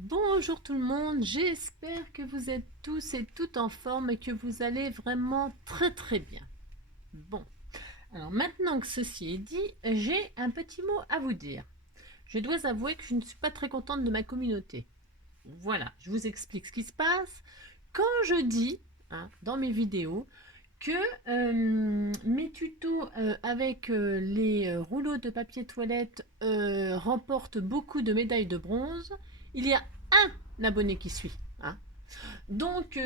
Bonjour tout le monde, j'espère que vous êtes tous et toutes en forme et que vous allez vraiment très bien. Bon, alors maintenant que ceci est dit, j'ai un petit mot à vous dire. Je dois avouer que je ne suis pas très contente de ma communauté. Voilà, je vous explique ce qui se passe. Quand je dis, dans mes vidéos, que mes tutos avec les rouleaux de papier toilette remportent beaucoup de médailles de bronze, il y a un abonné qui suit. Hein. Donc,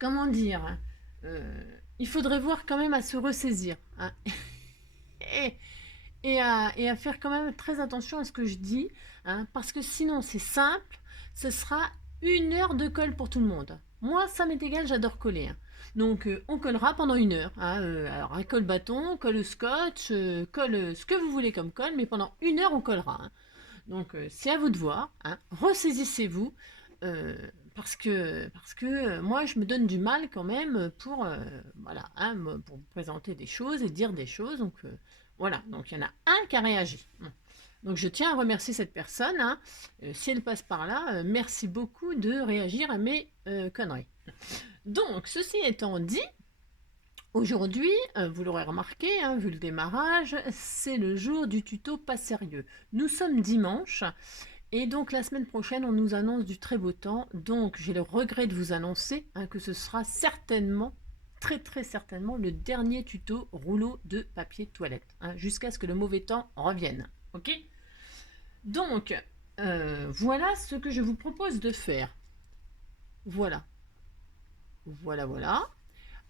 comment dire, il faudrait voir quand même à se ressaisir. Hein. Et, et à faire quand même très attention à ce que je dis, hein, parce que sinon c'est simple, ce sera 1 heure de colle pour tout le monde. Moi, ça m'est égal, j'adore coller. Hein. Donc, on collera pendant 1 heure. Hein, alors, colle bâton, colle scotch, colle ce que vous voulez comme colle, mais pendant 1 heure, on collera. Hein. Donc, c'est à vous de voir. Hein. Ressaisissez-vous. euh, parce que moi, je me donne du mal quand même pour, voilà, hein, pour présenter des choses et dire des choses. Donc, voilà, donc il y en a un qui a réagi. Donc je tiens à remercier cette personne. Hein. Si elle passe par là, merci beaucoup de réagir à mes conneries. Donc, ceci étant dit, aujourd'hui, vous l'aurez remarqué, hein, vu le démarrage, c'est le jour du tuto pas sérieux. Nous sommes dimanche. Et donc la semaine prochaine, on nous annonce du très beau temps. Donc j'ai le regret de vous annoncer que ce sera certainement, très certainement, le dernier tuto rouleau de papier toilette. Jusqu'à ce que le mauvais temps revienne. Ok. Donc, voilà ce que je vous propose de faire. Voilà. Voilà.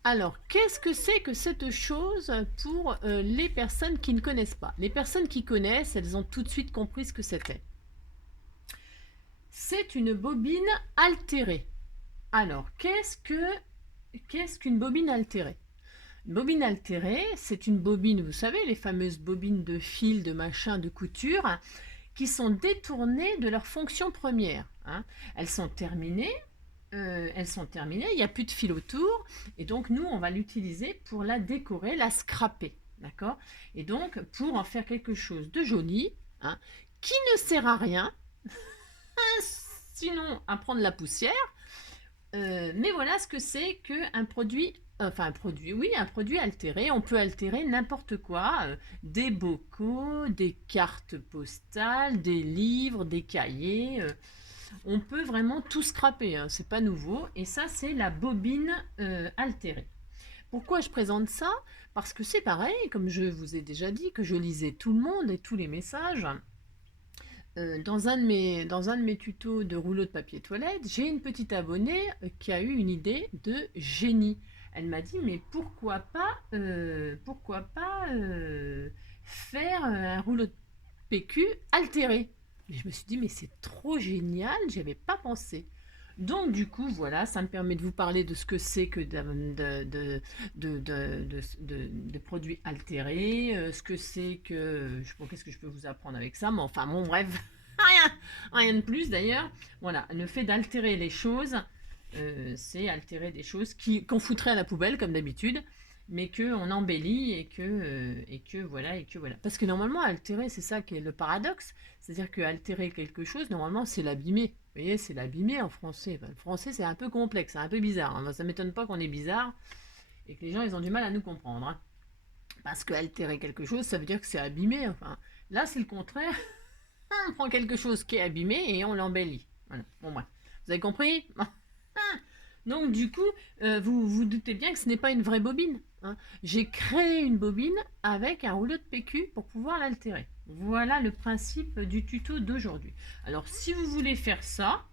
Alors, qu'est-ce que c'est que cette chose pour les personnes qui ne connaissent pas? Les personnes qui connaissent, elles ont tout de suite compris ce que c'était. C'est une bobine altérée. Alors, qu'est-ce qu'une bobine altérée? Une bobine altérée, c'est une bobine, vous savez, les fameuses bobines de fil, de machin, de couture, qui sont détournées de leur fonction première. Hein. Elles sont terminées, il n'y a plus de fil autour, et donc nous, on va l'utiliser pour la décorer, la scraper. D'accord. Et donc, pour en faire quelque chose de joli, hein, qui ne sert à rien, sinon à prendre la poussière. Mais voilà ce que c'est qu'un produit, un produit altéré. On peut altérer n'importe quoi, des bocaux, des cartes postales, des livres, des cahiers. On peut vraiment tout scraper, hein, c'est pas nouveau. Et ça, c'est la bobine altérée. Pourquoi je présente ça? Parce que c'est pareil, comme je vous ai déjà dit, que je lisais tout le monde et tous les messages. Dans un de mes tutos de rouleau de papier toilette, j'ai une petite abonnée qui a eu une idée de génie. Elle m'a dit, mais pourquoi pas faire un rouleau de PQ altéré. Et je me suis dit, mais c'est trop génial, j'y avais pas pensé. Donc du coup, voilà, ça me permet de vous parler de ce que c'est que de produits altérés, ce que c'est que... Je sais pas qu'est-ce que je peux vous apprendre avec ça, mais enfin bon, bref, rien de plus d'ailleurs. Voilà, le fait d'altérer les choses, c'est altérer des choses qu'on foutrait à la poubelle comme d'habitude, mais qu'on embellit et que voilà. Parce que normalement, altérer, c'est ça qui est le paradoxe, c'est-à-dire que altérer quelque chose, normalement, c'est l'abîmer. Vous voyez, c'est l'abîmer en français. Enfin, le français, c'est un peu complexe, c'est un peu bizarre. Hein. Ça ne m'étonne pas qu'on est bizarre et que les gens, ils ont du mal à nous comprendre. Hein. Parce que altérer quelque chose, ça veut dire que c'est abîmé. Enfin, là, c'est le contraire. On prend quelque chose qui est abîmé et on l'embellit. Voilà. Bon, bref. Vous avez compris? Donc, du coup, vous vous doutez bien que ce n'est pas une vraie bobine. Hein. J'ai créé une bobine avec un rouleau de PQ pour pouvoir l'altérer. Voilà le principe du tuto d'aujourd'hui. Alors, si vous voulez faire ça,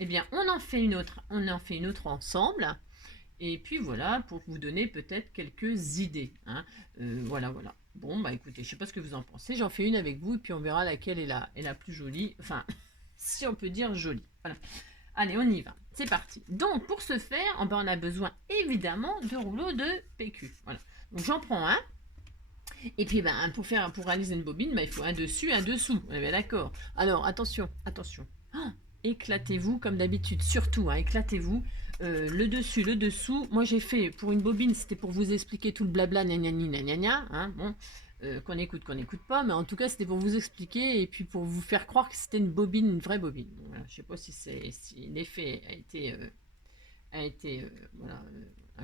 eh bien, on en fait une autre ensemble. Et puis voilà, pour vous donner peut-être quelques idées. Hein. Voilà. Bon, bah écoutez, je ne sais pas ce que vous en pensez. J'en fais une avec vous et puis on verra laquelle est la plus jolie. Enfin, si on peut dire jolie. Voilà. Allez, on y va. C'est parti. Donc, pour ce faire, on a besoin évidemment de rouleaux de PQ. Voilà. Donc, j'en prends un. Et puis, pour réaliser une bobine, il faut un dessus, un dessous. On est bien d'accord. Alors, attention. Oh, éclatez-vous comme d'habitude. Surtout, éclatez-vous. Le dessus, le dessous. Moi, j'ai fait pour une bobine, c'était pour vous expliquer tout le blabla, gna gna gna gna gna. Bon. qu'on n'écoute pas, mais en tout cas, c'était pour vous expliquer et puis pour vous faire croire que c'était une bobine, une vraie bobine. Voilà, je sais pas si l'effet a été voilà,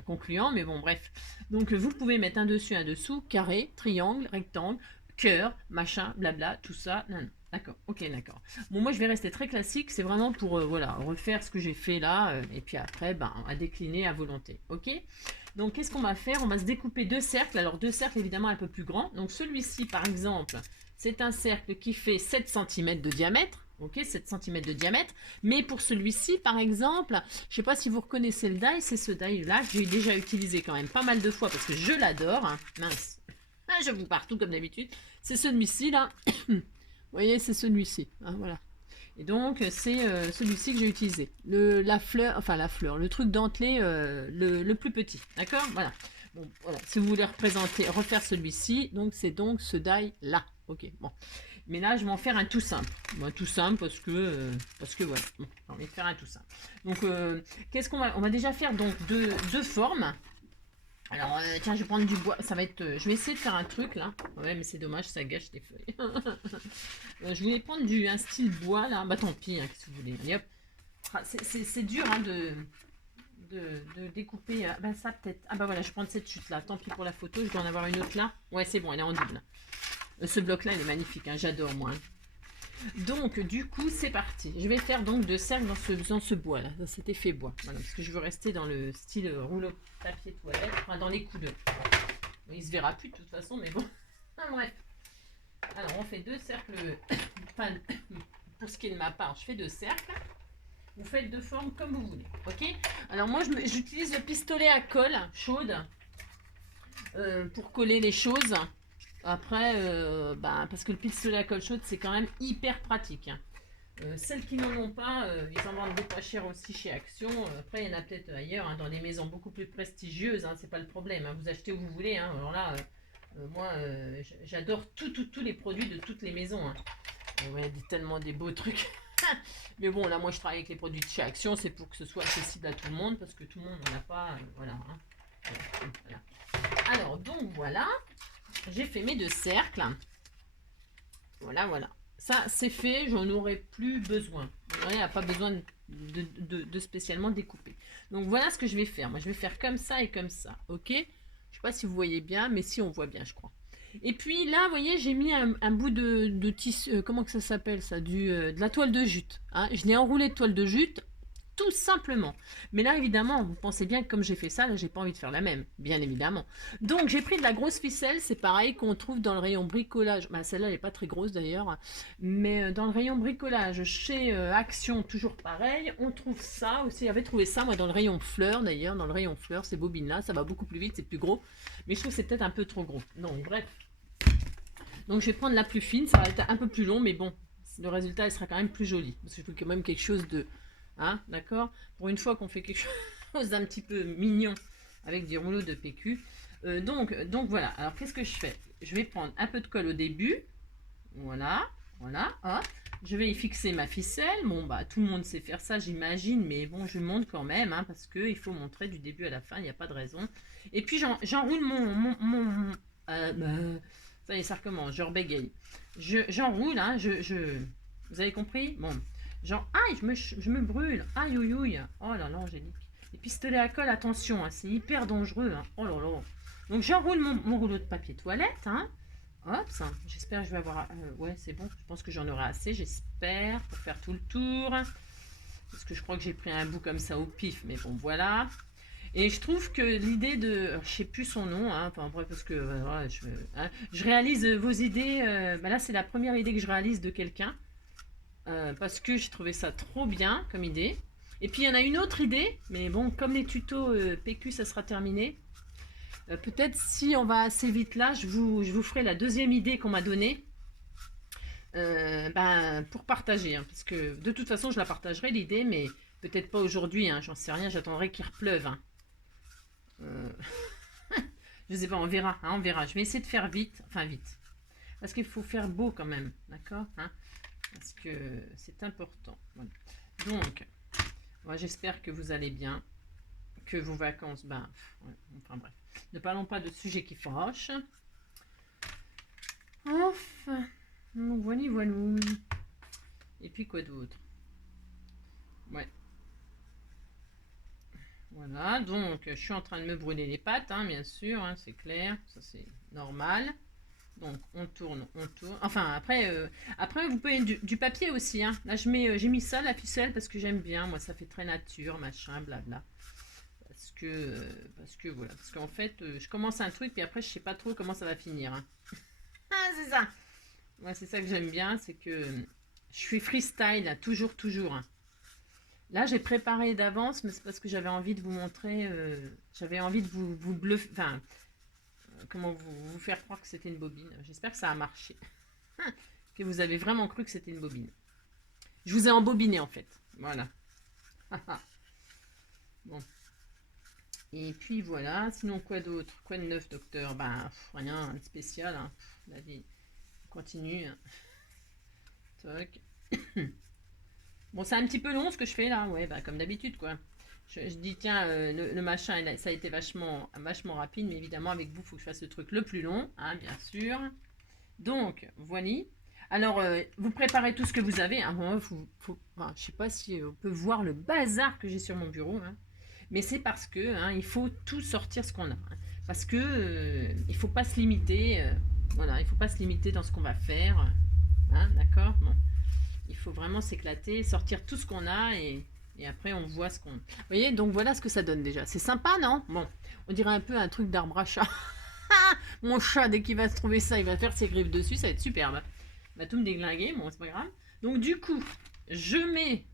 concluant, mais bon, bref. Donc, vous pouvez mettre un dessus, un dessous, carré, triangle, rectangle, cœur, machin, blabla, tout ça. Non, non. D'accord, ok, d'accord. Bon, moi, je vais rester très classique. C'est vraiment pour voilà, refaire ce que j'ai fait là. Et puis après, ben, à décliner à volonté. Ok. Donc, qu'est-ce qu'on va faire? On va se découper deux cercles. Alors, deux cercles, évidemment, un peu plus grands. Donc, celui-ci, par exemple, c'est un cercle qui fait 7 cm de diamètre. Ok, 7 cm de diamètre. Mais pour celui-ci, par exemple, je ne sais pas si vous reconnaissez le die, c'est ce die-là que j'ai déjà utilisé quand même pas mal de fois parce que je l'adore. Hein. Mince. Ah, je vous partout comme d'habitude. C'est celui-ci, là. Vous voyez, c'est celui-ci. Hein, voilà. Et donc, c'est celui-ci que j'ai utilisé. La fleur, le truc dentelé, le plus petit. D'accord. Voilà. Bon, voilà. Si vous voulez refaire celui-ci, donc c'est donc ce die-là. Ok, bon. Mais là, je vais en faire un tout simple. Bon, tout simple parce que voilà. Bon, j'ai envie de faire un tout simple. Donc, qu'est-ce qu'on va... On va déjà faire donc deux formes. Alors, tiens, je vais prendre du bois. Ça va être... je vais essayer de faire un truc, là. Ouais, mais c'est dommage, ça gâche les feuilles. Je voulais prendre un style bois, là. Bah, tant pis, hein, qu'est-ce que vous voulez. Allez, hop. Ah, c'est dur, hein, de découper. Bah, ça, peut-être... Ah, bah, voilà, je prends cette chute-là. Tant pis pour la photo. Je dois en avoir une autre, là. Ouais, c'est bon, elle est en double. Ce bloc-là, il est magnifique. Hein, j'adore, moi. Donc, du coup, c'est parti. Je vais faire donc deux cercles dans ce bois-là, dans cet effet bois. Voilà, parce que je veux rester dans le style rouleau papier toilette, enfin dans les couleurs. Bon, il se verra plus de toute façon, mais bon. Ah, bref. Alors, on fait deux cercles. Enfin, pour ce qui est de ma part, je fais deux cercles. Vous faites deux formes comme vous voulez. Ok. Alors, moi, j'utilise le pistolet à colle chaude pour coller les choses. Après, parce que le pistolet à colle chaude, c'est quand même hyper pratique. Hein. Celles qui n'en ont pas, ils en vendent des pas chers aussi chez Action. Après, il y en a peut-être ailleurs, hein, dans des maisons beaucoup plus prestigieuses. Hein, c'est pas le problème. Hein, vous achetez où vous voulez. Hein. Alors là, moi, j'adore tous les produits de toutes les maisons. Hein. Ouais, tellement des beaux trucs. Mais bon, là, moi, je travaille avec les produits de chez Action. C'est pour que ce soit accessible à tout le monde. Parce que tout le monde n'en a pas. Voilà, hein. Voilà. Alors, donc, voilà. J'ai fait mes deux cercles. Voilà, voilà. Ça, c'est fait, j'en aurais plus besoin. Il n'y a pas besoin de spécialement découper. Donc, voilà ce que je vais faire. Moi, je vais faire comme ça et comme ça. Ok? Je ne sais pas si vous voyez bien, mais si, on voit bien, je crois. Et puis, là, vous voyez, j'ai mis un bout de tissu... comment que ça s'appelle, ça? De la toile de jute. Hein? Je l'ai enroulé de toile de jute. Tout simplement. Mais là, évidemment, vous pensez bien que comme j'ai fait ça, là, j'ai pas envie de faire la même, bien évidemment. Donc, j'ai pris de la grosse ficelle, c'est pareil qu'on trouve dans le rayon bricolage. Bah, celle-là, elle n'est pas très grosse d'ailleurs. Mais dans le rayon bricolage, chez Action, toujours pareil, on trouve ça aussi. J'avais trouvé ça, moi, dans le rayon fleurs d'ailleurs. Dans le rayon fleurs, ces bobines-là, ça va beaucoup plus vite, c'est plus gros. Mais je trouve que c'est peut-être un peu trop gros. Donc, bref. Donc, je vais prendre la plus fine, ça va être un peu plus long, mais bon, le résultat, il sera quand même plus joli. Parce que je veux quand même quelque chose de... Hein, d'accord? Pour une fois qu'on fait quelque chose d'un petit peu mignon avec des rouleaux de PQ. Donc voilà. Alors qu'est-ce que je fais? Je vais prendre un peu de colle au début. Voilà. Voilà. Hop. Je vais y fixer ma ficelle. Bon, bah tout le monde sait faire ça, j'imagine. Mais bon, je montre quand même. Hein, parce qu'il faut montrer du début à la fin. Il n'y a pas de raison. Et puis j'enroule ça y est, ça recommence. Je rebégaye. J'enroule. Hein, vous avez compris? Bon. Genre, aïe, je me brûle. Aïe, ouïe, ouïe. Oh là là, Angélique. Les pistolets à colle, attention, hein, c'est hyper dangereux. Hein. Oh là là. Donc, j'enroule mon rouleau de papier toilette. Hein. Hop, j'espère que je vais avoir... ouais, c'est bon. Je pense que j'en aurai assez, j'espère, pour faire tout le tour. Parce que je crois que j'ai pris un bout comme ça au pif. Mais bon, voilà. Et je trouve que l'idée de... Je sais plus son nom. Hein, enfin, bref, parce que voilà, je réalise vos idées. Là, c'est la première idée que je réalise de quelqu'un. Parce que j'ai trouvé ça trop bien comme idée. Et puis il y en a une autre idée, mais bon, comme les tutos PQ, ça sera terminé. Peut-être si on va assez vite là, je vous ferai la deuxième idée qu'on m'a donnée pour partager. Hein, parce que de toute façon, je la partagerai l'idée, mais peut-être pas aujourd'hui, hein, j'en sais rien, j'attendrai qu'il repleuve. Hein. Je sais pas, on verra, hein, on verra. Je vais essayer de faire vite, enfin vite. Parce qu'il faut faire beau quand même, d'accord, hein, parce que c'est important. Voilà. Donc, moi j'espère que vous allez bien, que vos vacances, ouais, enfin bref. Ne parlons pas de sujets qui fâchent. Enfin, voilà, voilà. Et puis quoi d'autre? Ouais. Voilà, donc je suis en train de me brûler les pattes, hein, bien sûr, hein, c'est clair, ça c'est normal. Donc on tourne, on tourne. Enfin après vous pouvez du papier aussi. Hein. Là j'ai mis ça la ficelle parce que j'aime bien. Moi ça fait très nature, machin, blabla. Parce que voilà, parce qu'en fait je commence un truc puis après je sais pas trop comment ça va finir. Hein. Ah c'est ça. Moi c'est ça que j'aime bien, c'est que je suis freestyle, là, toujours toujours. Hein. Là j'ai préparé d'avance, mais c'est parce que j'avais envie de vous montrer, j'avais envie de vous bluffer, enfin comment vous faire croire que c'était une bobine. J'espère que ça a marché. Que vous avez vraiment cru que c'était une bobine. Je vous ai embobiné en fait. Voilà. Bon. Et puis voilà. Sinon quoi d'autre? Quoi de neuf, docteur? Ben rien de spécial. Hein. La vie continue. Toc. Bon, c'est un petit peu long ce que je fais là. Ouais, bah comme d'habitude quoi. Je dis tiens, le machin, ça a été vachement rapide, mais évidemment avec vous, il faut que je fasse le truc le plus long, hein, bien sûr. Donc, voilà. Alors, vous préparez tout ce que vous avez. Hein. Bon, enfin, je ne sais pas si on peut voir le bazar que j'ai sur mon bureau. Hein. Mais c'est parce que il faut tout sortir ce qu'on a. Hein. Parce que il ne faut pas se limiter. Voilà, il ne faut pas se limiter dans ce qu'on va faire. Hein, d'accord. Bon. Il faut vraiment s'éclater, sortir tout ce qu'on a et après on voit ce qu'on... Vous voyez, donc voilà ce que ça donne déjà. C'est sympa, non? Bon, on dirait un peu un truc d'arbre à chat. Mon chat, dès qu'il va se trouver ça, il va faire ses griffes dessus, ça va être superbe. Il va tout me déglinguer, bon, c'est pas grave. Donc du coup, je mets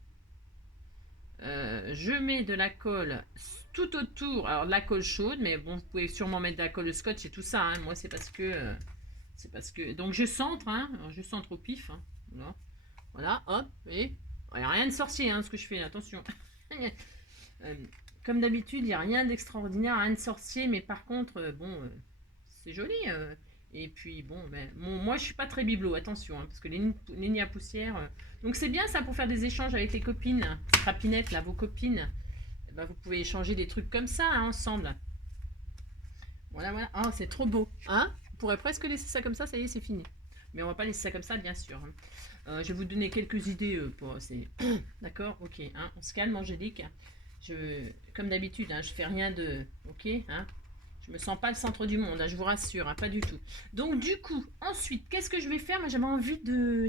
de la colle tout autour. Alors de la colle chaude, mais bon, vous pouvez sûrement mettre de la colle de scotch et tout ça. Hein. Moi, c'est parce que... Donc je centre, hein. Alors, je centre au pif. Hein. Voilà. Voilà, hop, et il n'y a rien de sorcier, hein, ce que je fais, attention. Comme d'habitude, il n'y a rien d'extraordinaire, rien de sorcier, mais par contre, bon, c'est joli. Et puis, bon, moi, je suis pas très bibelot, attention, hein, parce que les nids à poussière... donc, c'est bien ça pour faire des échanges avec les copines, rapinettes, là, vos copines. Eh ben, vous pouvez échanger des trucs comme ça, hein, ensemble. Voilà, voilà. Oh, c'est trop beau, hein. On pourrait presque laisser ça comme ça y est, c'est fini. Mais on va pas laisser ça comme ça, bien sûr. Je vais vous donner quelques idées pour... D'accord, ok. Hein, on se calme, Angélique. Comme d'habitude, hein, je fais rien de... Ok, hein. Je me sens pas le centre du monde, hein, je vous rassure, hein, pas du tout. Donc du coup, ensuite, qu'est-ce que je vais faire? Moi, j'avais envie de...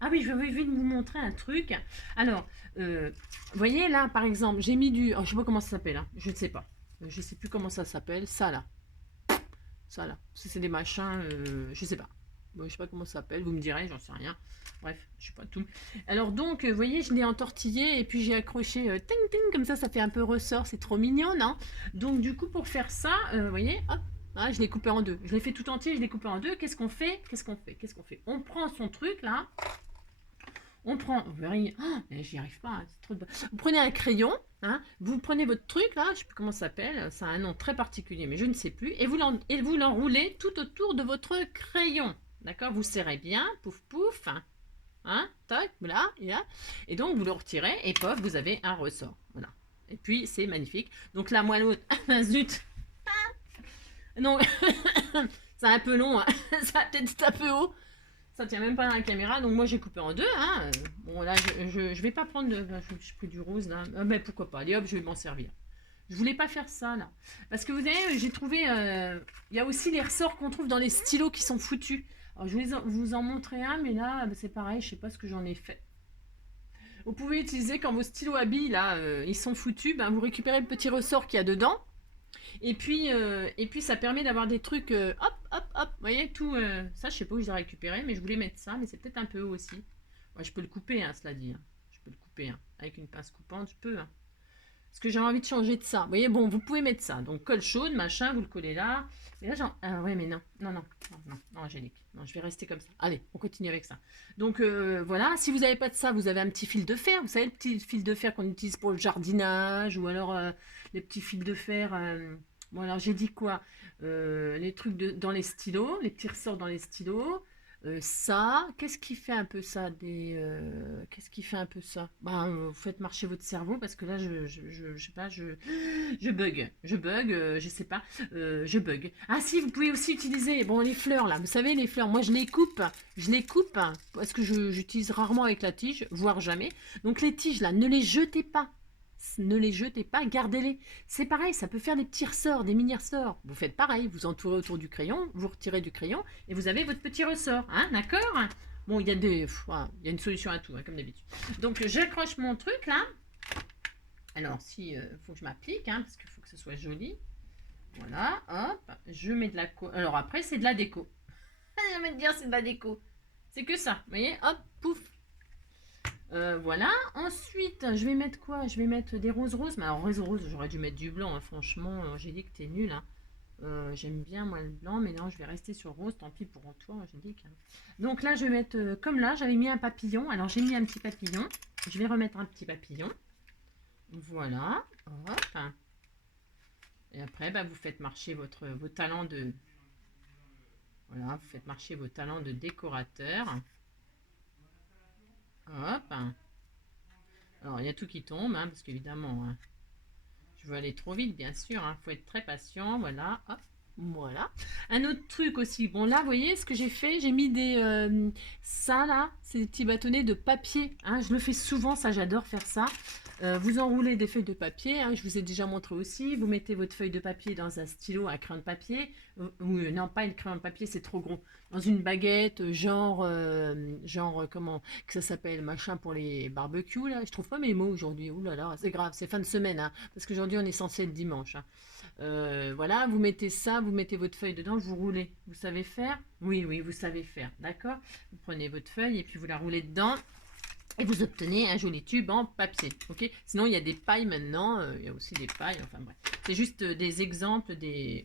Ah oui, j'avais envie de vous montrer un truc. Alors, vous voyez là, par exemple, j'ai mis du... Oh, je sais pas comment ça s'appelle, hein, je ne sais pas. Je sais plus comment ça s'appelle. Ça là. Ça là. C'est des machins, je sais pas. Bon, je sais pas comment ça s'appelle, vous me direz, j'en sais rien. Bref, je sais pas tout. Alors donc, vous voyez, je l'ai entortillé et puis j'ai accroché ting ting comme ça fait un peu ressort, c'est trop mignon, non? Donc du coup, pour faire ça, vous voyez, hop, ah, je l'ai coupé en deux. Je l'ai fait tout entier, je l'ai coupé en deux. Qu'est-ce qu'on fait? On prend son truc là. On prend, vous verrez, oh, j'y arrive pas, c'est trop de... Vous prenez un crayon, hein, vous prenez votre truc là, je sais plus comment ça s'appelle, ça a un nom très particulier, mais je ne sais plus, et vous l'enroulez tout autour de votre crayon. D'accord? Vous serrez bien, pouf pouf, hein, tac, voilà, et donc vous le retirez, et pof, vous avez un ressort. Voilà. Et puis c'est magnifique. Donc là, moi l'autre, zut. Non, c'est un peu long, hein. Ça va peut-être un peu haut. Ça tient même pas dans la caméra, donc moi j'ai coupé en deux. Hein. Bon là, je vais pas prendre de... Je pris du rose là. Ah, mais pourquoi pas, allez hop, je vais m'en servir. Je voulais pas faire ça là. Parce que vous savez, j'ai trouvé... Il y a aussi les ressorts qu'on trouve dans les stylos qui sont foutus. Alors je vais vous en montrer un, mais là c'est pareil, je sais pas ce que j'en ai fait. Vous pouvez utiliser quand vos stylos à billes là, ils sont foutus, ben, vous récupérez le petit ressort qu'il y a dedans. Et puis ça permet d'avoir des trucs, hop, hop, hop, vous voyez, tout, ça je sais pas où je l'ai récupéré, mais je voulais mettre ça, mais c'est peut-être un peu haut aussi. Ouais, je peux le couper, hein, cela dit, hein. Je peux le couper, hein. Avec une pince coupante, je peux, hein. Parce que j'ai envie de changer de ça. Vous voyez, bon, vous pouvez mettre ça, donc colle chaude, machin, vous le collez là. Mais là, ah ouais, mais non, Angélique, non, je vais rester comme ça. Allez, on continue avec ça. Donc voilà, si vous n'avez pas de ça, vous avez un petit fil de fer, vous savez, le petit fil de fer qu'on utilise pour le jardinage, ou alors les petits fils de fer... Bon, alors j'ai dit quoi? Les trucs dans les stylos, les petits ressorts dans les stylos. Ça, qu'est-ce qui fait un peu ça? Qu'est-ce qui fait un peu ça? Ben, vous faites marcher votre cerveau parce que là, je sais pas, je bug, je sais pas, je bug. Ah si, vous pouvez aussi utiliser, bon, les fleurs là, vous savez, les fleurs, moi je les coupe parce que j'utilise rarement avec la tige, voire jamais. Donc les tiges là, ne les jetez pas. Ne les jetez pas, gardez-les. C'est pareil, ça peut faire des petits ressorts, des mini ressorts. Vous faites pareil, vous entourez autour du crayon, vous retirez du crayon et vous avez votre petit ressort, hein, d'accord? Bon, il y a voilà, il y a une solution à tout, hein, comme d'habitude. Donc j'accroche mon truc là. Alors si, faut que je m'applique, hein, parce qu'il faut que ce soit joli. Voilà, hop, je mets de la alors après c'est de la déco. Vous allez me dire c'est de la déco. C'est que ça, vous voyez, hop, pouf. Voilà, ensuite je vais mettre quoi? Je vais mettre des roses roses, mais alors rose j'aurais dû mettre du blanc, hein. Franchement, j'ai dit que t'es nul, hein. J'aime bien moi le blanc, mais non, je vais rester sur rose, tant pis pour toi, j'ai dit que... Donc là je vais mettre, comme là j'avais mis un papillon, alors j'ai mis un petit papillon, je vais remettre un petit papillon, voilà, hop, et après bah, vous faites marcher vos talents de... Voilà, vous faites marcher vos talents de décorateur. Hop. Alors, il y a tout qui tombe, hein, parce qu'évidemment, hein, je veux aller trop vite, bien sûr. Il faut être très patient. Voilà. Hop. Voilà. Un autre truc aussi. Bon, là, vous voyez ce que j'ai fait? J'ai mis des... ça, là, c'est des petits bâtonnets de papier. Hein, je le fais souvent, ça, j'adore faire ça. Vous enroulez des feuilles de papier, hein, je vous ai déjà montré aussi. Vous mettez votre feuille de papier dans un stylo, un crayon de papier. Non, pas une crayon de papier, c'est trop gros. Dans une baguette, genre, comment que ça s'appelle, machin pour les barbecues, là. Je trouve pas mes mots aujourd'hui. Ouh là là, c'est grave, c'est fin de semaine, hein, parce qu'aujourd'hui, on est censé être dimanche. Hein. Voilà, vous mettez ça, vous mettez votre feuille dedans, vous roulez. Vous savez faire? Oui, oui, vous savez faire, d'accord? Vous prenez votre feuille et puis vous la roulez dedans. Et vous obtenez un joli tube en papier, ok? Sinon, il y a des pailles maintenant, il y a aussi des pailles, enfin bref. C'est juste des exemples, des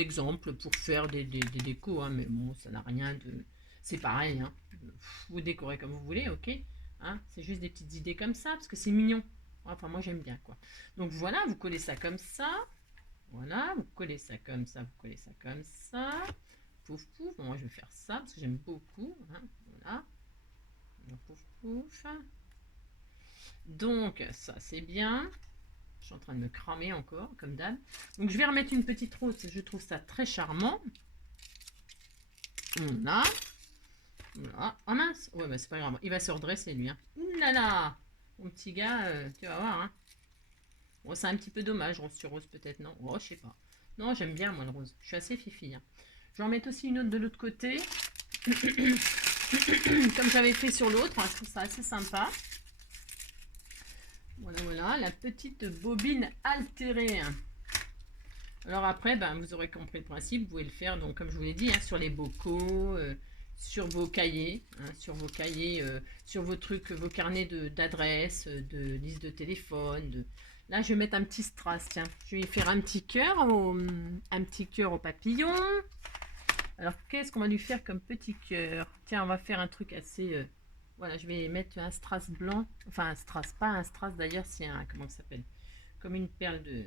exemples pour faire des décos, hein, mais bon, ça n'a rien de... C'est pareil, hein. Vous décorez comme vous voulez, ok? Hein, c'est juste des petites idées comme ça, parce que c'est mignon. Enfin, moi, j'aime bien, quoi. Donc, voilà, vous collez ça comme ça. Voilà, vous collez ça comme ça, vous collez ça comme ça. Pouf, pouf. Bon, moi, je vais faire ça, parce que j'aime beaucoup, hein. Voilà. Pouf, pouf. Donc, ça, c'est bien. Je suis en train de me cramer encore, comme d'hab. Donc, je vais remettre une petite rose. Je trouve ça très charmant. Voilà. Voilà. Oh mince. Ouais, bah, c'est pas grave. Il va se redresser, lui. Hein. Ouh là là. Mon petit gars, tu vas voir. Hein. Bon, c'est un petit peu dommage, rose sur rose, peut-être, non? Oh, je sais pas. Non, j'aime bien, moi, le rose. Je suis assez fifi. Hein. Je vais en mettre aussi une autre de l'autre côté. Comme j'avais fait sur l'autre, je trouve ça assez sympa. Voilà, voilà, la petite bobine altérée. Alors après, ben, vous aurez compris le principe, vous pouvez le faire, donc comme je vous l'ai dit, hein, sur les bocaux, sur vos cahiers, hein, sur vos trucs, vos carnets d'adresses, de listes de téléphone. Là, je vais mettre un petit strass, tiens. Je vais faire un petit cœur au papillon. Alors, qu'est-ce qu'on va lui faire comme petit cœur? Tiens, on va faire un truc assez... voilà, je vais mettre un strass blanc. Enfin, un strass, pas un strass d'ailleurs, c'est un... Comment ça s'appelle? Comme une perle de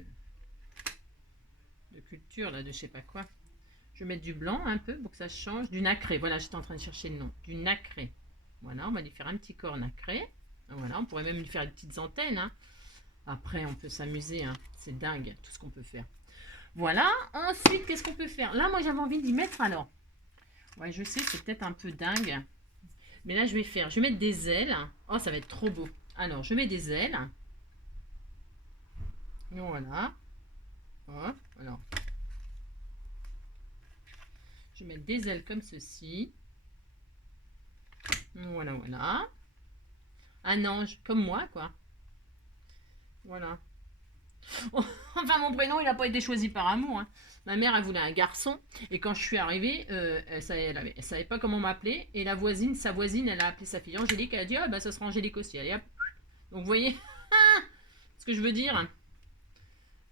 culture, là, de je sais pas quoi. Je vais mettre du blanc un peu pour que ça change. Du nacré, voilà, j'étais en train de chercher le nom. Du nacré. Voilà, on va lui faire un petit corps nacré. Voilà, on pourrait même lui faire des petites antennes. Hein. Après, on peut s'amuser. Hein. C'est dingue, tout ce qu'on peut faire. Voilà, ensuite, qu'est-ce qu'on peut faire? Là, moi, j'avais envie d'y mettre, alors. Ouais, je sais, c'est peut-être un peu dingue. Mais là, je vais mettre des ailes. Oh, ça va être trop beau. Alors, je mets des ailes. Voilà. Hop, alors. Je vais mettre des ailes comme ceci. Voilà, voilà. Un ange, comme moi, quoi. Voilà. Enfin, mon prénom, il n'a pas été choisi par amour. Hein. Ma mère, elle voulait un garçon. Et quand je suis arrivée, elle savait pas comment m'appeler. Et sa voisine, elle a appelé sa fille Angélique. Elle a dit, ah, bah, ça sera Angélique aussi. Allez, hop. Donc, vous voyez ce que je veux dire.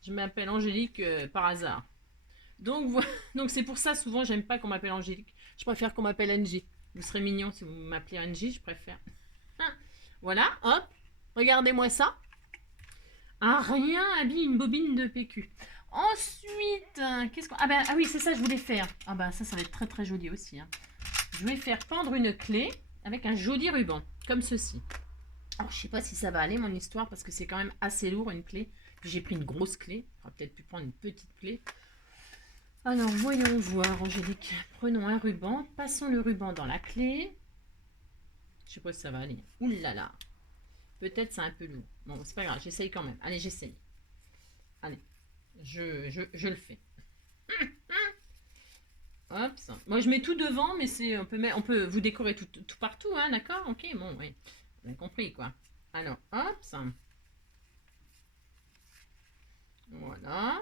Je m'appelle Angélique par hasard. Donc, c'est pour ça, souvent, j'aime pas qu'on m'appelle Angélique. Je préfère qu'on m'appelle Angie. Vous serez mignon si vous m'appelez Angie, je préfère. Voilà, hop. Regardez-moi ça. Un rien habille une bobine de PQ. Ensuite, qu'est-ce qu'on... Ah oui, c'est ça que je voulais faire. Ah ben ça va être très très joli aussi. Hein. Je vais faire pendre une clé avec un joli ruban, comme ceci. Alors, je sais pas si ça va aller mon histoire parce que c'est quand même assez lourd une clé. Puis j'ai pris une grosse clé. J'aurais peut-être pu prendre une petite clé. Alors voyons voir, Angélique. Prenons un ruban, passons le ruban dans la clé. Je sais pas si ça va aller. Ouh là là. Peut-être c'est un peu lourd. Bon, c'est pas grave, j'essaye quand même. Allez, j'essaye. Allez, je le fais. Hop, ça. Moi je mets tout devant, mais c'est on peut vous décorer tout partout, hein, d'accord? Ok, bon, oui. On a compris quoi. Alors, hop, ça. Voilà.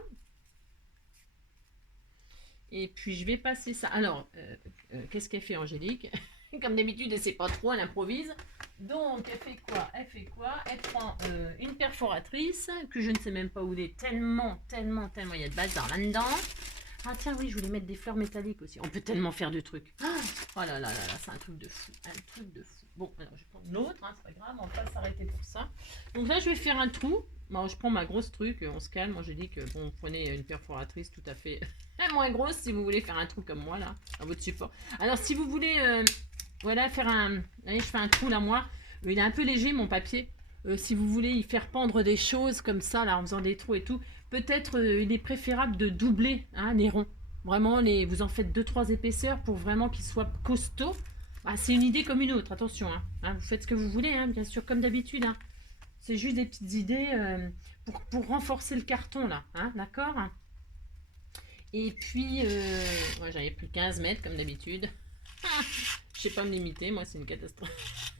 Et puis je vais passer ça. Alors, qu'est-ce qu'elle fait, Angélique? Comme d'habitude, elle sait pas trop, elle improvise. Donc, elle fait quoi? Elle fait quoi? Elle prend une perforatrice que je ne sais même pas où elle est. Tellement, tellement, tellement, il y a de bazar là-dedans. Ah tiens, oui, je voulais mettre des fleurs métalliques aussi. On peut tellement faire de trucs. Oh là là là là, c'est un truc de fou. Un truc de fou. Bon, alors je prends une autre, hein, c'est pas grave, on va pas s'arrêter pour ça. Donc là, je vais faire un trou. Bon, je prends ma grosse truc, on se calme. Moi, j'ai dit que bon, prenez une perforatrice tout à fait moins grosse si vous voulez faire un trou comme moi là, à votre support. Alors, si vous voulez, voilà, faire un. Allez, je fais un trou là, moi. Il est un peu léger, mon papier. Si vous voulez y faire pendre des choses comme ça, là, en faisant des trous et tout, peut-être il est préférable de doubler hein, les ronds. Vraiment, vous en faites 2-3 épaisseurs pour vraiment qu'ils soient costauds. Ah, c'est une idée comme une autre, attention. Hein, vous faites ce que vous voulez, hein, bien sûr, comme d'habitude. Hein. C'est juste des petites idées pour renforcer le carton, là. Hein, d'accord? Et puis, moi j'avais pris 15 mètres comme d'habitude. Je sais pas me limiter, moi c'est une catastrophe.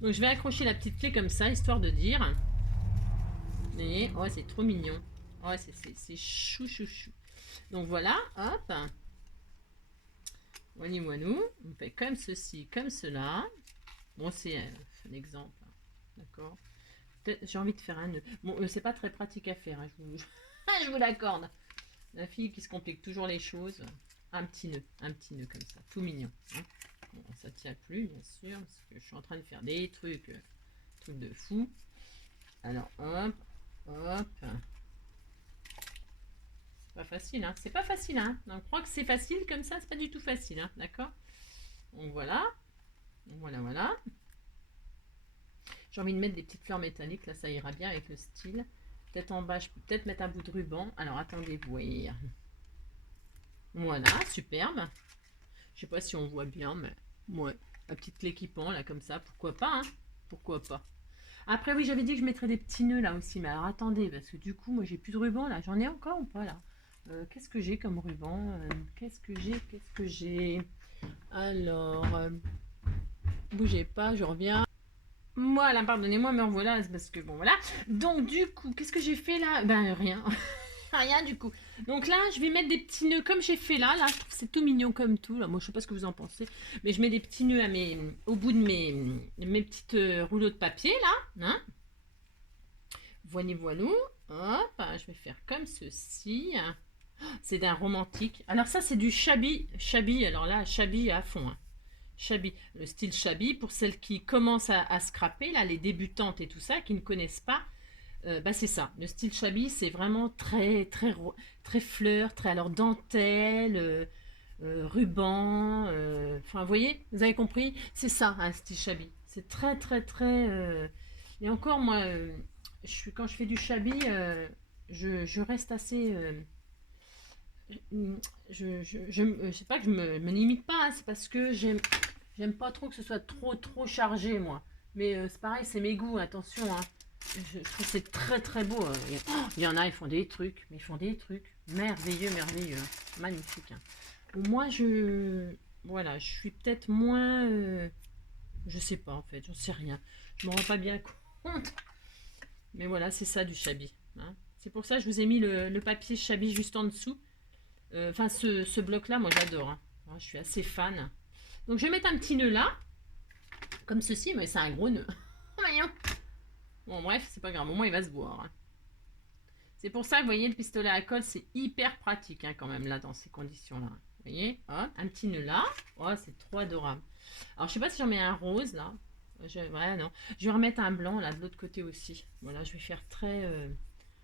Donc je vais accrocher la petite clé comme ça, histoire de dire. Et, oh, c'est trop mignon. Oh, c'est chou chou chou. Donc voilà, hop. Wani wanou. On fait comme ceci, comme cela. Bon, c'est un exemple. D'accord. J'ai envie de faire un nœud. Bon, c'est pas très pratique à faire, hein, je vous l'accorde. La fille qui se complique toujours les choses. Un petit nœud comme ça, tout mignon. Hein. Bon, ça tient plus, bien sûr, parce que je suis en train de faire des trucs de fou. Alors, hop, hop. C'est pas facile, hein. C'est pas facile, hein. On croit que c'est facile comme ça, c'est pas du tout facile, hein. D'accord. Donc voilà. Voilà, voilà. J'ai envie de mettre des petites fleurs métalliques, là ça ira bien avec le style. Peut-être en bas, je peux peut-être mettre un bout de ruban. Alors attendez voir. Voilà, superbe. Je sais pas si on voit bien, mais ouais, la petite clé qui pend là comme ça, pourquoi pas, hein. Pourquoi pas. Après oui, j'avais dit que je mettrais des petits nœuds là aussi, mais alors attendez, parce que du coup, moi j'ai plus de ruban là. J'en ai encore ou pas là? Qu'est-ce que j'ai comme ruban? Qu'est-ce que j'ai? Alors, bougez pas, je reviens. Voilà, pardonnez-moi, me revoilà, c'est parce que bon voilà. Donc du coup, qu'est-ce que j'ai fait là? Ben rien. Rien du coup. Donc là, je vais mettre des petits nœuds comme j'ai fait là. Là, je trouve que c'est tout mignon comme tout. Là, moi, je sais pas ce que vous en pensez, mais je mets des petits nœuds au bout de mes petites rouleaux de papier là. Hein, voilà, voilou. Hop, je vais faire comme ceci. C'est d'un romantique. Alors ça, c'est du shabby. Shabby, alors là, shabby à fond. Hein. Shabby, le style shabby, pour celles qui commencent à scraper, là, les débutantes et tout ça, qui ne connaissent pas, bah c'est ça. Le style shabby, c'est vraiment très, très, très fleur, très alors dentelle, ruban. Enfin, vous voyez, vous avez compris, c'est ça, un style shabby. C'est très, très, très. Et encore, moi, quand je fais du shabby, je reste assez. Je sais pas que je me limite pas, hein, c'est parce que j'aime pas trop que ce soit trop chargé, moi. Mais c'est pareil, c'est mes goûts, attention. Hein. Je trouve que c'est très très beau. Il y en a, ils font des trucs, mais ils font des trucs merveilleux, merveilleux. Hein. Magnifique. Hein. Moi, voilà, je suis peut-être moins. Je sais pas en fait, j'en sais rien. Je m'en rends pas bien compte. Mais voilà, c'est ça du shabby. Hein. C'est pour ça que je vous ai mis le papier shabby juste en dessous. Enfin, ce bloc-là, moi j'adore. Hein. Je suis assez fan. Donc je vais mettre un petit nœud là, comme ceci, mais c'est un gros nœud. Voyons. Bon, bref, c'est pas grave, au moins il va se voir. Hein. C'est pour ça que vous voyez, le pistolet à colle, c'est hyper pratique hein, quand même là, dans ces conditions-là. Vous voyez, hop, un petit nœud là. Oh, c'est trop adorable. Alors, je sais pas si j'en mets un rose là. Ouais, non. Je vais remettre un blanc là de l'autre côté aussi. Voilà, je vais faire très.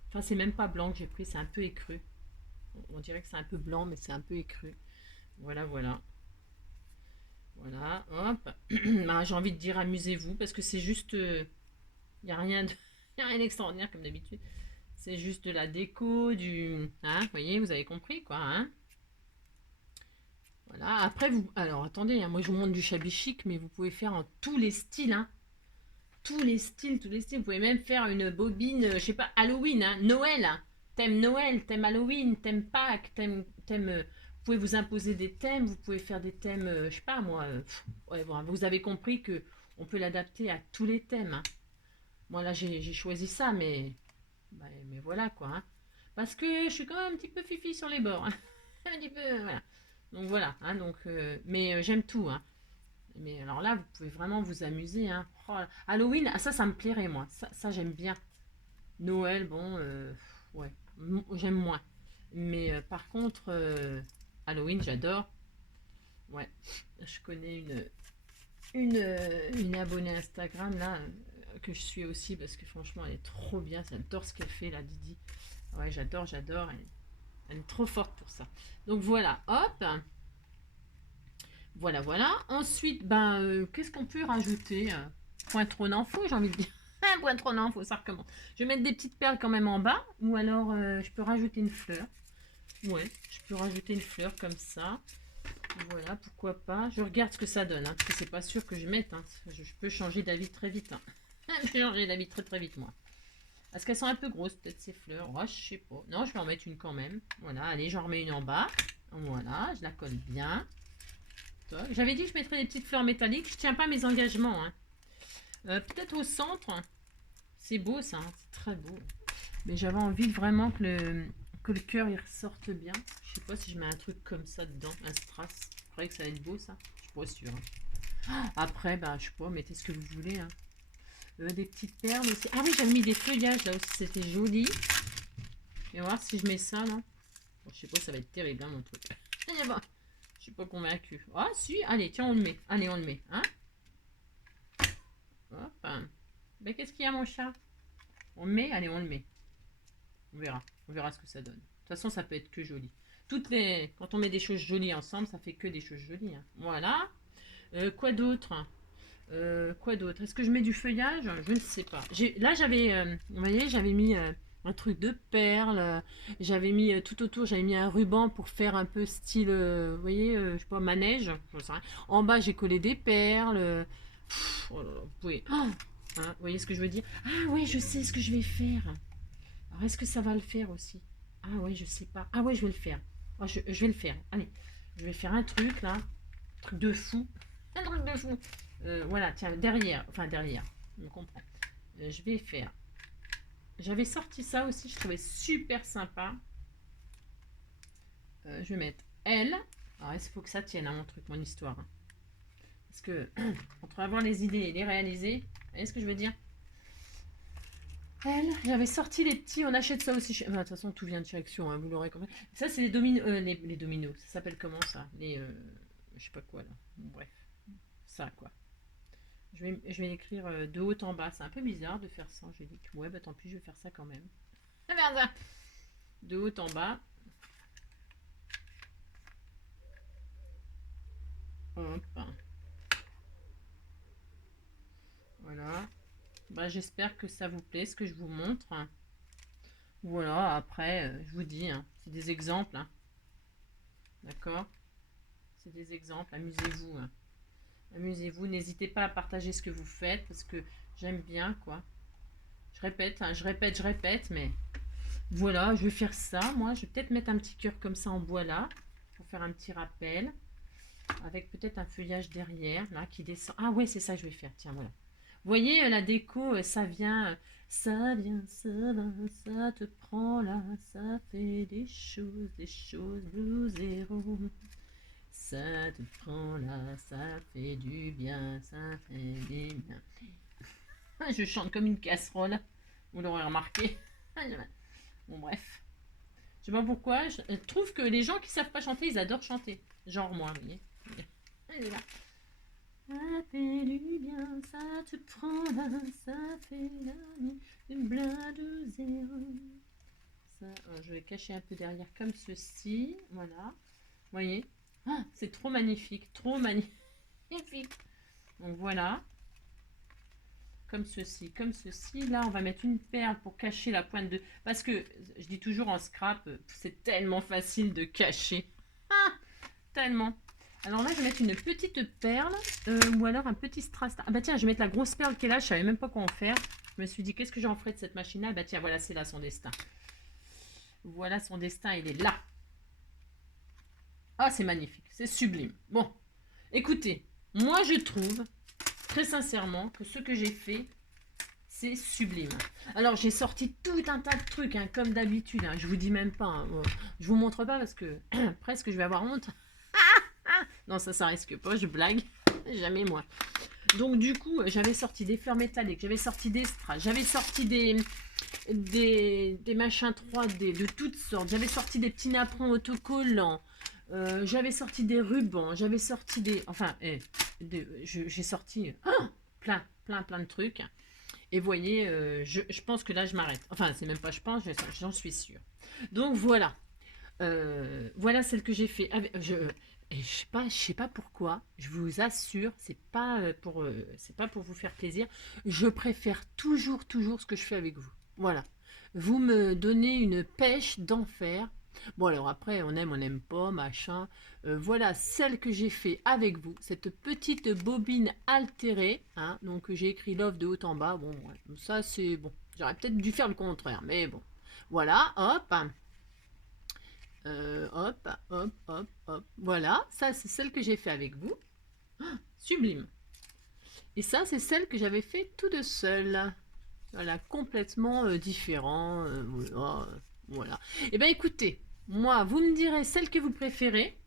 Enfin, c'est même pas blanc que j'ai pris, c'est un peu écru. On dirait que c'est un peu blanc, mais c'est un peu écru. Voilà, voilà. Voilà, hop. Ben, j'ai envie de dire amusez-vous parce que c'est juste. Il n'y a rien de... y a rien d'extraordinaire comme d'habitude. C'est juste de la déco, du... Hein, vous voyez, vous avez compris, quoi, hein. Voilà, après, vous... Alors, attendez, hein, moi, je vous montre du shabby chic, mais vous pouvez faire en tous les styles, hein. Tous les styles, tous les styles. Vous pouvez même faire une bobine, je sais pas, Halloween, hein, Noël, hein. Thème Halloween, thème Pâques, vous pouvez vous imposer des thèmes, vous pouvez faire des thèmes, je sais pas moi. Ouais, bon, vous avez compris que on peut l'adapter à tous les thèmes, hein. Moi là j'ai choisi ça, mais voilà quoi, hein. Parce que je suis quand même un petit peu fifi sur les bords, hein. Un petit peu, voilà. Donc voilà, hein, mais j'aime tout, hein. Mais alors là, vous pouvez vraiment vous amuser, hein. Oh, Halloween, ah, ça me plairait, moi. Ça j'aime bien. Noël, bon, ouais, j'aime moins. Mais par contre, Halloween, j'adore. Ouais, je connais une abonnée Instagram, là, que je suis aussi, parce que franchement, elle est trop bien. J'adore ce qu'elle fait, la Didi. Ouais, j'adore. Elle est trop forte pour ça. Donc voilà, hop. Voilà. Ensuite, qu'est-ce qu'on peut rajouter? Point trop d'infos, j'ai envie de dire. Un point trop d'infos, ça recommence. Je vais mettre des petites perles quand même en bas. Ou alors, je peux rajouter une fleur. Ouais, je peux rajouter une fleur comme ça. Voilà, pourquoi pas. Je regarde ce que ça donne. Hein, parce que c'est pas sûr que je mette. Hein. Je peux changer d'avis très vite. Hein. Je peux changer d'avis très vite, moi. Est-ce qu'elles sont un peu grosses, peut-être ces fleurs? Oh, je sais pas. Non, je vais en mettre une quand même. Voilà, allez, j'en remets une en bas. Voilà, je la colle bien. J'avais dit que je mettrais des petites fleurs métalliques. Je tiens pas mes engagements. Hein. Peut-être au centre. C'est beau ça, hein, c'est très beau. Mais j'avais envie vraiment que le cœur il ressorte bien. Je sais pas si je mets un truc comme ça dedans, un strass. Je croyais que ça allait être beau ça. Je suis pas sûre. Hein. Après, je sais pas, mettez ce que vous voulez. Hein. Des petites perles aussi. Ah oui, j'avais mis des feuillages là aussi, c'était joli. Et voir si je mets ça là. Bon, je sais pas, ça va être terrible hein, mon truc. Je suis pas convaincue. Ah si, allez, tiens, on le met. Allez, on le met. Hein. Hop. Qu'est-ce qu'il y a mon chat? On le met? Allez, on le met. On verra. On verra ce que ça donne. De toute façon, ça peut être que joli. Quand on met des choses jolies ensemble, ça fait que des choses jolies. Hein. Voilà. Quoi d'autre? Est-ce que je mets du feuillage? Je ne sais pas. Là, vous voyez, j'avais mis un truc de perles. J'avais mis tout autour, j'avais mis un ruban pour faire un peu style, vous voyez, je sais pas, manège. Je sais rien. En bas, j'ai collé des perles. Oh là là, vous pouvez... Oh, hein, vous voyez ce que je veux dire? Ah oui, je sais ce que je vais faire. Alors, est-ce que ça va le faire aussi? Ah oui, je sais pas. Ah oui, je vais le faire. Oh, je vais le faire. Allez, je vais faire un truc là. Un truc de fou. Un truc de fou. Voilà, tiens, derrière. Enfin, derrière. Je me comprends. Je vais faire. J'avais sorti ça aussi, je trouvais super sympa. Je vais mettre elle. Alors, il faut que ça tienne, hein, mon truc, mon histoire. Hein. Parce que, entre avoir les idées et les réaliser, vous voyez ce que je veux dire? Elle, j'avais sorti les petits, on achète ça aussi. De toute façon, tout vient de chez Action, hein, vous l'aurez compris. Ça, c'est les dominos. Les dominos. Ça s'appelle comment ça? Je sais pas quoi là. Bon, bref. Ça, quoi. Je vais l'écrire de haut en bas. C'est un peu bizarre de faire ça, Angélique. Ouais, tant pis, je vais faire ça quand même. Ah merde! De haut en bas. Hop. Voilà. J'espère que ça vous plaît, ce que je vous montre. Voilà, après, je vous dis, hein, c'est des exemples. Hein. D'accord? C'est des exemples, amusez-vous. Hein. Amusez-vous, n'hésitez pas à partager ce que vous faites parce que j'aime bien quoi. Je répète, hein, je répète, mais voilà, je vais faire ça. Moi, je vais peut-être mettre un petit cœur comme ça en bois là pour faire un petit rappel avec peut-être un feuillage derrière là qui descend. Ah ouais, c'est ça que je vais faire. Tiens, voilà. Vous voyez, la déco, ça vient, ça va, ça te prend là, ça fait des choses, blue zéro. Ça te prend là, ça fait du bien, ça fait des bien. Je chante comme une casserole, vous l'aurez remarqué. Bon bref. Je sais pas pourquoi, je trouve que les gens qui savent pas chanter, ils adorent chanter. Genre moi, vous voyez. Ça fait du bien, ça te prend là, ça fait la nuit, une blinde zéro. Ça, je vais cacher un peu derrière comme ceci, voilà. Vous voyez, c'est trop magnifique, trop magnifique. Donc voilà. comme ceci, comme ceci. Là, on va mettre une perle pour cacher la pointe de... Parce que, je dis toujours en scrap, c'est tellement facile de cacher. Ah, tellement. Alors là, je vais mettre une petite perle ou alors un petit strass. Ah bah tiens, je vais mettre la grosse perle qui est là. Je savais même pas quoi en faire. Je me suis dit, qu'est-ce que j'en ferais de cette machine-là? Bah tiens, voilà, c'est là son destin. Voilà son destin, il est là. Ah, c'est magnifique, c'est sublime. Bon, écoutez, moi je trouve, très sincèrement, que ce que j'ai fait, c'est sublime. Alors, j'ai sorti tout un tas de trucs, hein, comme d'habitude. Hein, je vous dis même pas. Hein, je vous montre pas parce que presque je vais avoir honte. Non, ça risque pas, je blague. Jamais moi. Donc, du coup, j'avais sorti des fleurs métalliques, j'avais sorti des strass, j'avais sorti des machins 3D de toutes sortes. J'avais sorti des petits napperons autocollants. J'avais sorti des rubans. J'avais sorti des... Enfin, j'ai sorti plein de trucs. Et voyez, je pense que là, je m'arrête. Enfin, c'est même pas je pense, j'en suis sûre. Donc, voilà. Voilà celle que j'ai fait. Et je sais pas pourquoi, je vous assure, c'est pas pour vous faire plaisir. Je préfère toujours ce que je fais avec vous. Voilà. Vous me donnez une pêche d'enfer. Bon alors après, on n'aime pas, machin. Voilà celle que j'ai fait avec vous, cette petite bobine altérée. Hein, donc j'ai écrit Love de haut en bas. Bon, ouais, ça c'est bon. J'aurais peut-être dû faire le contraire, mais bon. Voilà, hop. Hop, hop, hop, hop. Voilà, ça c'est celle que j'ai fait avec vous. Sublime. Et ça c'est celle que j'avais fait tout de seul. Voilà, complètement différent. Voilà. Et bien écoutez, moi, vous me direz celle que vous préférez.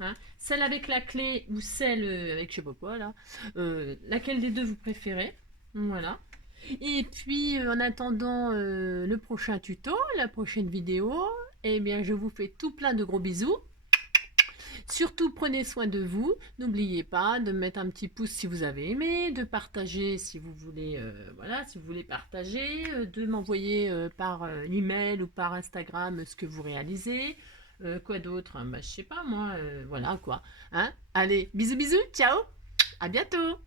Hein, celle avec la clé ou celle avec je sais pas quoi là. Laquelle des deux vous préférez. Voilà. Et puis en attendant le prochain tuto, la prochaine vidéo, eh bien je vous fais tout plein de gros bisous. Surtout prenez soin de vous, n'oubliez pas de mettre un petit pouce si vous avez aimé, de partager si vous voulez, voilà, si vous voulez partager, de m'envoyer par email ou par Instagram ce que vous réalisez. Quoi d'autre? Bah, je sais pas moi, voilà quoi. Hein, allez, bisous, ciao, à bientôt.